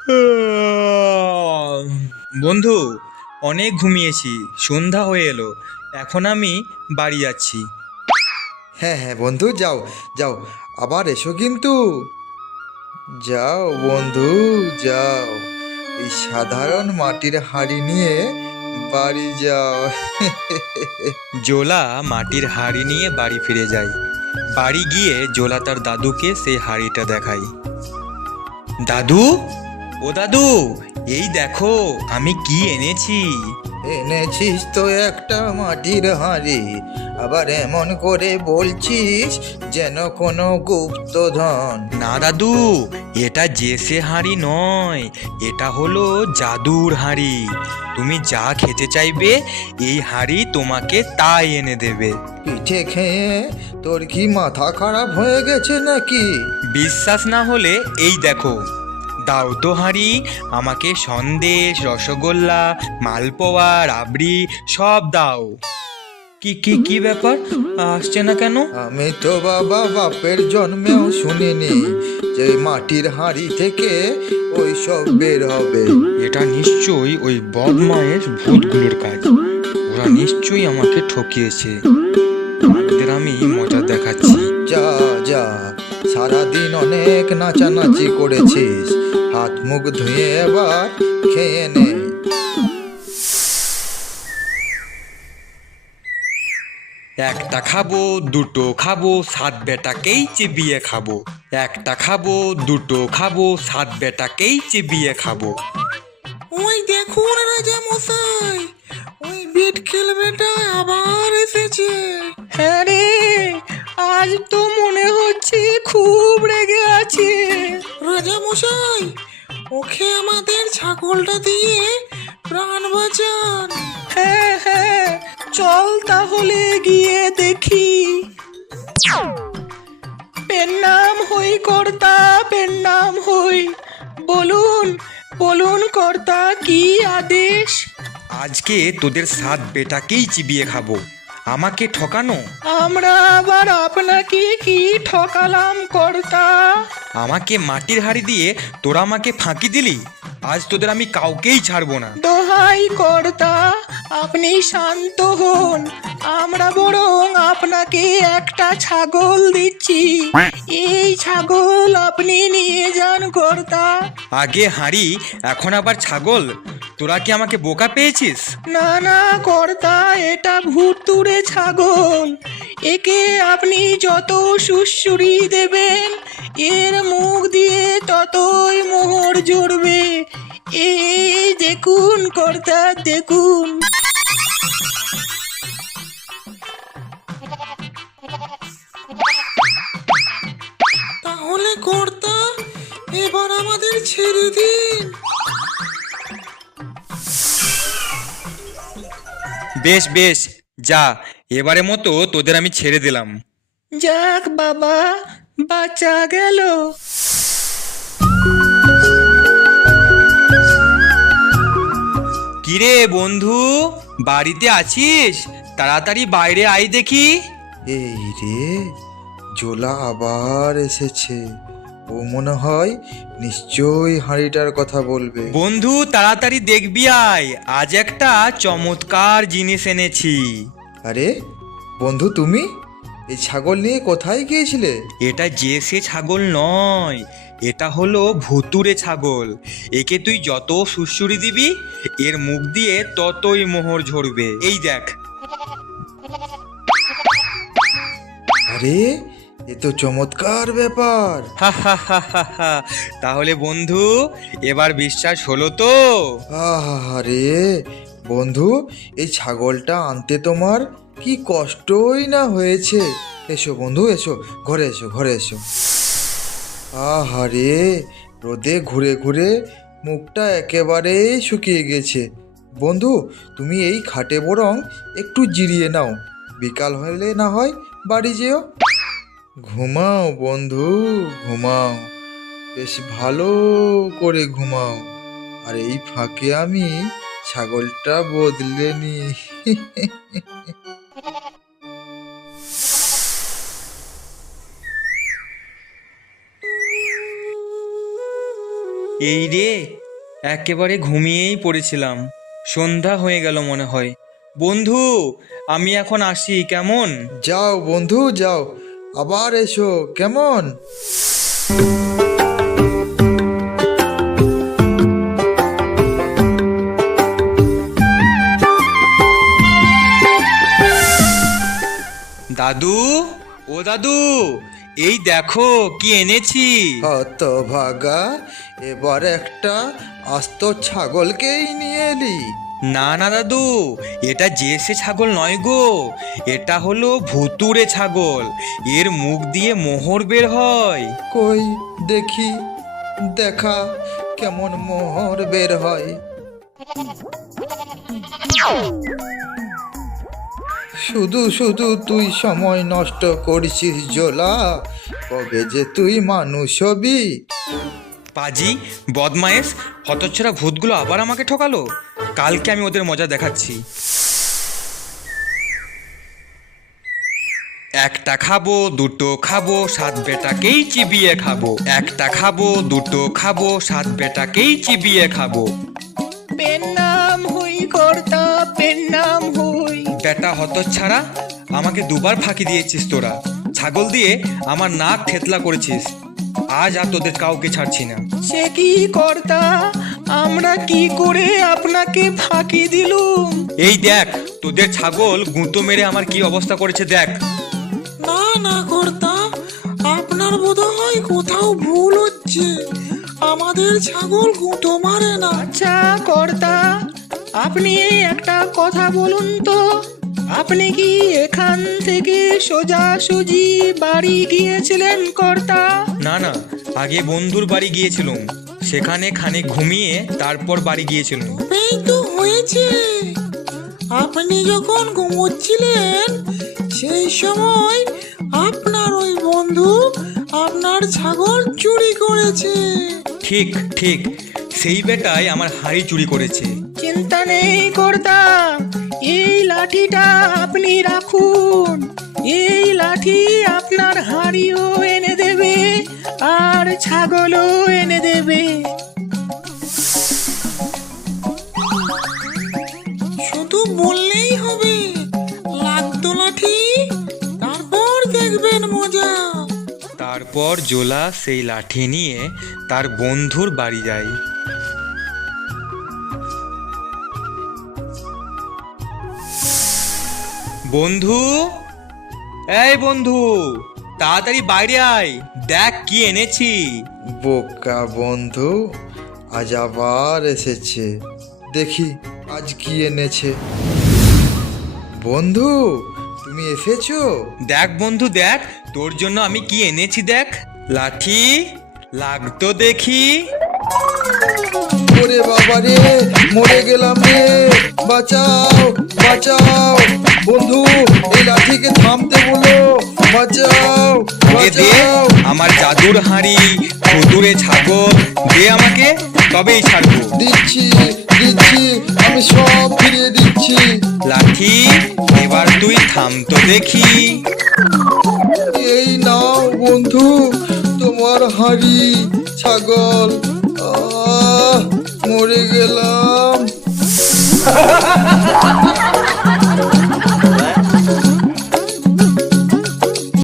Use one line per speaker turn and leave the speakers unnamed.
বন্ধু, অনেক ঘুমিয়েছি, সন্ধ্যা হয়ে এলো, এখন আমি বাড়ি যাচ্ছি।
হ্যাঁ হ্যাঁ বন্ধু, যাও যাও, আবার এসো কিন্তু। যাও বন্ধু, যাও। এই সাধারণ মাটির হাঁড়ি নিয়ে বাড়ি যাও।
জোলা মাটির হাঁড়ি নিয়ে বাড়ি ফিরে যায়। বাড়ি গিয়ে জোলা তার দাদুকে সেই হাঁড়িটা দেখায়। দাদু, ও দাদু, এই দেখো আমি কি এনেছি।
এনেছিস তো একটা মাটির হাঁড়ি, আবার এমন করে বলছিস যেন কোনো গুপ্তধন।
না দাদু, এটা যে সে হাঁড়ি নয়, এটা হলো জাদুর হাঁড়ি। তুমি যা খেতে চাইবে এই হাঁড়ি তোমাকে তাই এনে দেবে।
পিঠে খেয়ে তোর কি মাথা খারাপ হয়ে গেছে নাকি?
বিশ্বাস না হলে এই দেখো, দাও তো হাঁড়ি, আমাকে সন্দেশ, রসগোল্লা, মালপোয়া, রাবড়ি সব দাও। কি কি কি ব্যাপার, আসছে না কেন?
আমি তো বাবা বাপের জন্মেও শুনিনি যে মাটির হাঁড়ি থেকে ওই সব বের হবে।
এটা নিশ্চয়ই ওই বদমায়ের ভূতগুলোর কাজ। ওরা নিশ্চয়ই আমাকে ঠকিয়েছে। ওদের আমি মজা দেখাচ্ছি।
যা যা, সারাদিন অনেক নাচানাচি করেছিস, হাত মুখ ধুয়ে এবার খেয়ে নে।
একটা খাবো, দুটো খাবো, সাত বেটাকেই চিবিয়ে খাবো। একটা খাবো, দুটো খাবো, সাত বেটাকেই চিবিয়ে খাবো।
ওই দেখুন রাজা মশাই, ওই বিট খেলবেটা আবার এসেছে।
হ্যাঁ রে, আজ তো মনে হচ্ছে খুব রেগে আছে।
রাজা মশাই, ওকে আমাদের ছাগলটা দিয়ে প্রাণ বাঁচান।
হ্যাঁ হ্যাঁ, চল তাহলে গিয়ে দেখি। পেন নাম হই কর্তা, পেন নাম হই। বলুন বলুন কর্তা, কি আদেশ?
আজকে তোদের সাত বেটাকেই চিবিয়ে খাবো। আমাকে ঠকানো?
আমরা আবার আপনাকে কি ঠকালাম কর্তা?
আমাকে মাটির হাঁড়ি দিয়ে তোরা আমাকে ফাঁকি দিলি। আজ তোদের আমি কাউকেই ছাড়বো না।
দোহাই কর্তা, আপনি শান্ত হন। আমরা বরং আপনাকে একটা ছাগল দিচ্ছি। এই ছাগল আপনি নিয়ে যান কর্তা।
আগে হাঁড়ি, এখন আবার ছাগল? তোরা কি আমাকে বোকা পেয়েছিস?
না না কর্তা, এটা ভুতুড়ে ছাগল। একে আপনি যত সুড়সুড়ি দেবেন, এর মুখ দিয়ে ততই মোহর জড়বে। এই দেখুন কর্তা, দেখুন।
তাহলে কর্তা, এবার আমাদের ছেড়ে দিন।
বেশ বেশ, যা, এবারে মতো তোদের আমি ছেড়ে দিলাম।
যাক বাবা, বাঁচা গেল।
কিরে বন্ধু, বাড়িতে আছিস? তাড়াতাড়ি বাইরে আই দেখি।
এই রে, জোলা আবার এসেছে। ও মনে হয় নিশ্চয়ই হাঁড়িটার কথা বলবে।
বন্ধু তাড়াতাড়ি দেখবি আয়, আজ একটা চমৎকার জিনিস এনেছি।
আরে বন্ধু, তুমি এই ছাগল নিয়ে কোথায় গিয়েছিলে?
এটা যে সে ছাগল নয়, এটা হলো ভুতুড়ে ছাগল। একে তুই যত সুড়সুড়ি দিবি, এর মুখ দিয়ে ততই মোহর ঝরবে। এই দেখ।
আরে এ তো চমৎকার ব্যাপার।
হা হা হা হা হা। তাহলে বন্ধু, এবার বিশ্বাস হলো তো?
আরে বন্ধু, এই ছাগলটা আনতে তোমার কি কষ্টই না হয়েছে। এসো বন্ধু, এসো, ঘরে এসো, ঘরে এসো। আহারে, রোদে ঘুরে ঘুরে মুখটা একেবারেই শুকিয়ে গেছে। বন্ধু, তুমি এই খাটে বরং একটু জিরিয়ে নাও, বিকাল হলে না হয় বাড়ি যেও। ঘুমাও বন্ধু, ঘুমাও, বেশ ভালো করে ঘুমাও। আর এই ফাঁকে আমি ছাগলটা বদলে নি।
এই রে, একেবারে ঘুমিয়েই পড়েছিলাম। সন্ধ্যা হয়ে গেল মনে হয়। বন্ধু, আমি এখন আসি, কেমন?
যাও বন্ধু যাও, আবার এসো কেমন।
দাদু, ও দাদু, এই দেখো কি এনেছি।
হতভাগা, এবার একটা আস্ত ছাগলকেই নিয়ে এলি।
না না দাদু, এটা যে সে ছাগল নয় গো, এটা হলো ভুতুড়ে ছাগল। এর মুখ দিয়ে মোহর বের হয়।
কই দেখি, দেখা কেমন মোহর বের হয়। শুধু শুধু তুই সময় নষ্ট করছিস জোলা, কবে যে তুই মানুষ হবি।
পাজি, বদমায়েশ, হতচ্ছাড়া ভূতগুলো আবার আমাকে ঠকালো। কালকে আমি ওদের মজা দেখাচ্ছি। একটা খাবো, দুটো খাবো, সাত বেটাকেই চিবিয়ে খাবো। একটা খাবো, দুটো খাবো, সাত বেটাকেই চিবিয়ে খাবো।
পেন নাম হই কর্তা, পেন নাম হই।
বেটা হতচ্ছাড়া, আমাকে দুবার ফাঁকি দিয়েছিস তোরা। ছাগল দিয়ে আমার নাক থেতলা করেছিস। আজ আর তোদের কাউকে ছাড়ছি না।
সে কি কর্তা, আমরা কি করে আপনাকে ফাঁকি দিলুম?
এই দেখ, তোদের ছাগল গুঁতো মেরে আমার কি অবস্থা করেছে দেখ।
না না কর্তা, আপনার বোধ হয় কোথাও ভুল হচ্ছে। আমাদের ছাগল গুঁতো মারে না।
আচ্ছা কর্তা, আপনি একটা কথা বলুন তো, আপনি কি এখান থেকে সোজাসুজি বাড়ি গিয়েছিলেন কর্তা?
না না, আগে বন্ধুর বাড়ি গিয়েছিলাম, সেখানে খানিক ঘুমিয়ে তারপর বাড়ি গিয়েছিলাম।
এই তো হয়েছে, আপনি যখন ঘুমোচ্ছিলেন সেই সময় আপনার ওই বন্ধু আপনার ছাগল চুরি করেছে।
ঠিক ঠিক, সেই বেটাই আমার হাঁড়ি চুরি করেছে।
চিন্তা নেই কর্তা, এই লাঠিটা আপনি রাখুন। এই লাঠি আপনার হাঁড়িও এনে দেবে আর ছাগলও এনে দেবে।
শুধু বললেই হবে, লাগতো লাঠি, তারপর দেখবেন মজা।
তারপর জোলা সেই লাঠি নিয়ে তার বন্ধুর বাড়ি যায়। বন্ধু, এই বন্ধু, তাড়াতাড়ি বাইরে আয়, দেখ কি এনেছি।
বোকা বন্ধু, আজ আবার এসেছে, দেখি আজ কি এনেছে। বন্ধু, তুমি এসেছো?
দেখ বন্ধু দেখ, তোর জন্য আমি কি এনেছি দেখ। লাঠি, লাগতো দেখি।
ওরে বাবা রে, মরে গেলাম রে, বাঁচাও বাঁচাও। বন্ধু, এই লাঠিকে থামতে বলো, বাঁচাও
এ দে
বাঁচাও।
আমার জাদুর হাঁড়ি, ভুতুড়ে ছাগল, দে আমাকে, তবেই ছাড়বো।
দিচ্ছি দিচ্ছি, আমি সব ফিরিয়ে দিচ্ছি।
লাঠি, এবার তুই থামতো দেখি।
এই নাও বন্ধু, তোমার হাঁড়ি ছাগল। মরে গেলাম।